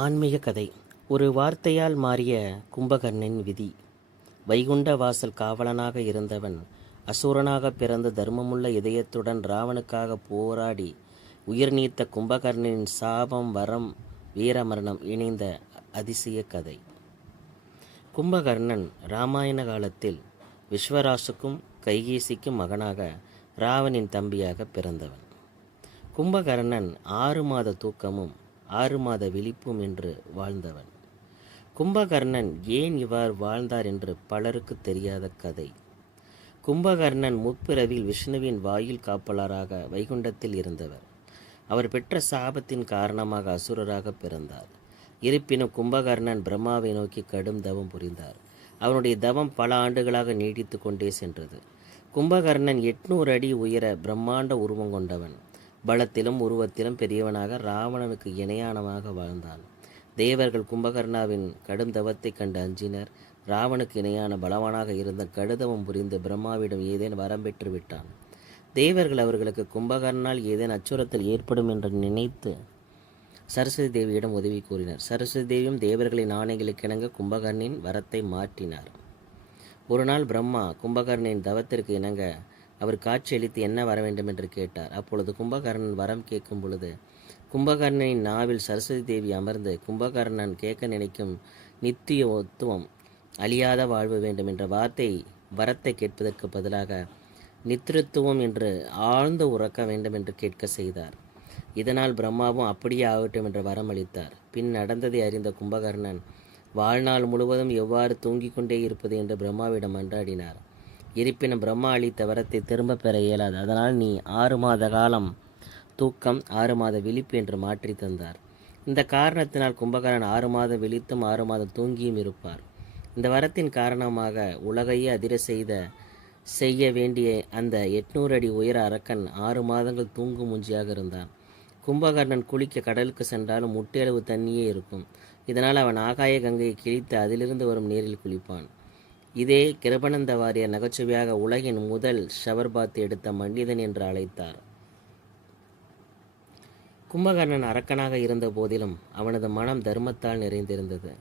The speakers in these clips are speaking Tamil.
ஆன்மீக கதை. ஒரு வார்த்தையால் மாறிய கும்பகர்ணன் விதி. வைகுண்ட வாசல் காவலனாக இருந்தவன் அசுரனாக பிறந்த தர்மமுள்ள இதயத்துடன் ராவனுக்காக போராடி உயிர் நீத்த கும்பகர்ணனின் சாபம், வரம், வீரமரணம் இணைந்த அதிசய கதை. கும்பகர்ணன் இராமாயண காலத்தில் விஸ்வராசுக்கும் கைகேசிக்கும் மகனாக ராவனின் தம்பியாக பிறந்தவன். கும்பகர்ணன் 6 மாத தூக்கமும் 6 மாத விழிப்பும் என்று வாழ்ந்தவன். கும்பகர்ணன் ஏன் இவ்வாறு வாழ்ந்தார் என்று பலருக்கு தெரியாத கதை. கும்பகர்ணன் முற்பிறவில் விஷ்ணுவின் வாயில் காப்பலராக வைகுண்டத்தில் இருந்தவர். அவர் பெற்ற சாபத்தின் காரணமாக அசுரராக பிறந்தார். இருப்பினும் கும்பகர்ணன் பிரம்மாவை நோக்கி கடும் தவம் புரிந்தார். அவனுடைய தவம் பல ஆண்டுகளாக நீடித்து கொண்டே சென்றது. கும்பகர்ணன் 800 அடி உயர பிரம்மாண்ட உருவம் கொண்டவன். பலத்திலும் உருவத்திலும் பெரியவனாக ராவணனுக்கு இணையானமாக வாழ்ந்தான். தேவர்கள் கும்பகர்ணாவின் கடும் தவத்தை கண்டு அஞ்சினர். ராவனுக்கு இணையான பலவானாக இருந்த கடுதவம் புரிந்து பிரம்மாவிடம் ஏதேனும் வரம் பெற்று விட்டான். தேவர்கள் அவர்களுக்கு கும்பகர்ணால் ஏதேனும் அச்சுறுத்தல் ஏற்படும் என்று நினைத்து சரஸ்வதி தேவியிடம் உதவி கூறினர். சரஸ்வதி தேவியும் தேவர்களின் ஆணைகளுக்கிணங்க கும்பகர்ணின் வரத்தை மாற்றினார். ஒரு நாள் பிரம்மா கும்பகர்ணின் தவத்திற்கு இணங்க அவர் காட்சியளித்து என்ன வர வேண்டும் என்று கேட்டார். அப்பொழுது கும்பகர்ணன் வரம் கேட்கும் பொழுது கும்பகர்ணனின் நாவில் சரஸ்வதி தேவி அமர்ந்து கும்பகர்ணன் கேட்க நினைக்கும் நித்திய ஒத்துவம், அழியாத வாழ்வு வேண்டும் என்ற வரத்தை கேட்பதற்கு பதிலாக நித்திருத்துவம் என்று ஆழ்ந்து உறக்க வேண்டும் என்று கேட்க செய்தார். இதனால் பிரம்மாவும் அப்படியே ஆகட்டும் என்ற வரம் அளித்தார். பின் நடந்ததை அறிந்த கும்பகர்ணன் வாழ்நாள் முழுவதும் எவ்வாறு தூங்கிக் கொண்டே இருப்பது என்று பிரம்மாவிடம் மன்றாடினார். இருப்பினும் பிரம்மா அளித்த வரத்தை திரும்ப பெற இயலாது. அதனால் நீ 6 மாத காலம் தூக்கம், 6 மாத விழிப்பு என்று மாற்றி தந்தார். இந்த காரணத்தினால் கும்பகர்ணன் 6 மாதம் விழித்தும் 6 மாதம் தூங்கியும் இருப்பார். இந்த வரத்தின் காரணமாக உலகையே அதிர செய்ய வேண்டிய அந்த 800 அடி உயர அரக்கன் 6 மாதங்கள் தூங்கும் மூஞ்சியாக இருந்தான். கும்பகர்ணன் குளிக்க கடலுக்கு சென்றாலும் முட்டையளவு தண்ணியே இருக்கும். இதனால் அவன் ஆகாய கங்கையை கிழித்து அதிலிருந்து வரும் நீரில் குளிப்பான். இதே கிருபனந்த வாரியர் நகைச்சுவையாக உலகின் முதல் ஷவர் பாத் எடுத்த மனிதன் என்று அழைத்தார். கும்பகர்ணன் அரக்கனாக இருந்த போதிலும் அவனது மனம் தர்மத்தால் நிறைந்திருந்தது.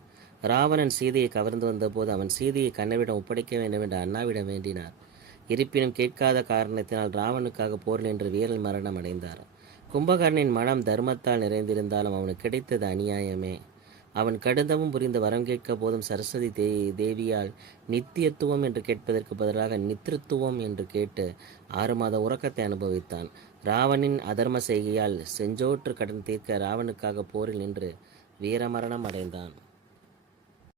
ராவணன் சீதையை கவர்ந்து வந்தபோது அவன் சீதையை கண்ணவிடம் ஒப்படைக்க வேண்டும் என்று அண்ணாவிடம் வேண்டினார். இருப்பினும் கேட்காத காரணத்தினால் ராவனுக்காக போரில் என்று வீரல் மரணம் அடைந்தார். கும்பகர்ணனின் மனம் தர்மத்தால் நிறைந்திருந்தாலும் அவனுக்கு கிடைத்தது அநியாயமே. அவன் கடுந்தவும் புரிந்து வரம் கேட்க போதும் சரஸ்வதி தேவியால் நித்தியத்துவம் என்று கேட்பதற்கு பதிலாக நித்திருத்துவம் என்று கேட்டு 6 மாத உறக்கத்தை அனுபவித்தான். ராவனின் அதர்ம செய்கையால் செஞ்சோற்று கடன் தீர்க்க ராவனுக்காக போரில் நின்று வீரமரணம் அடைந்தான்.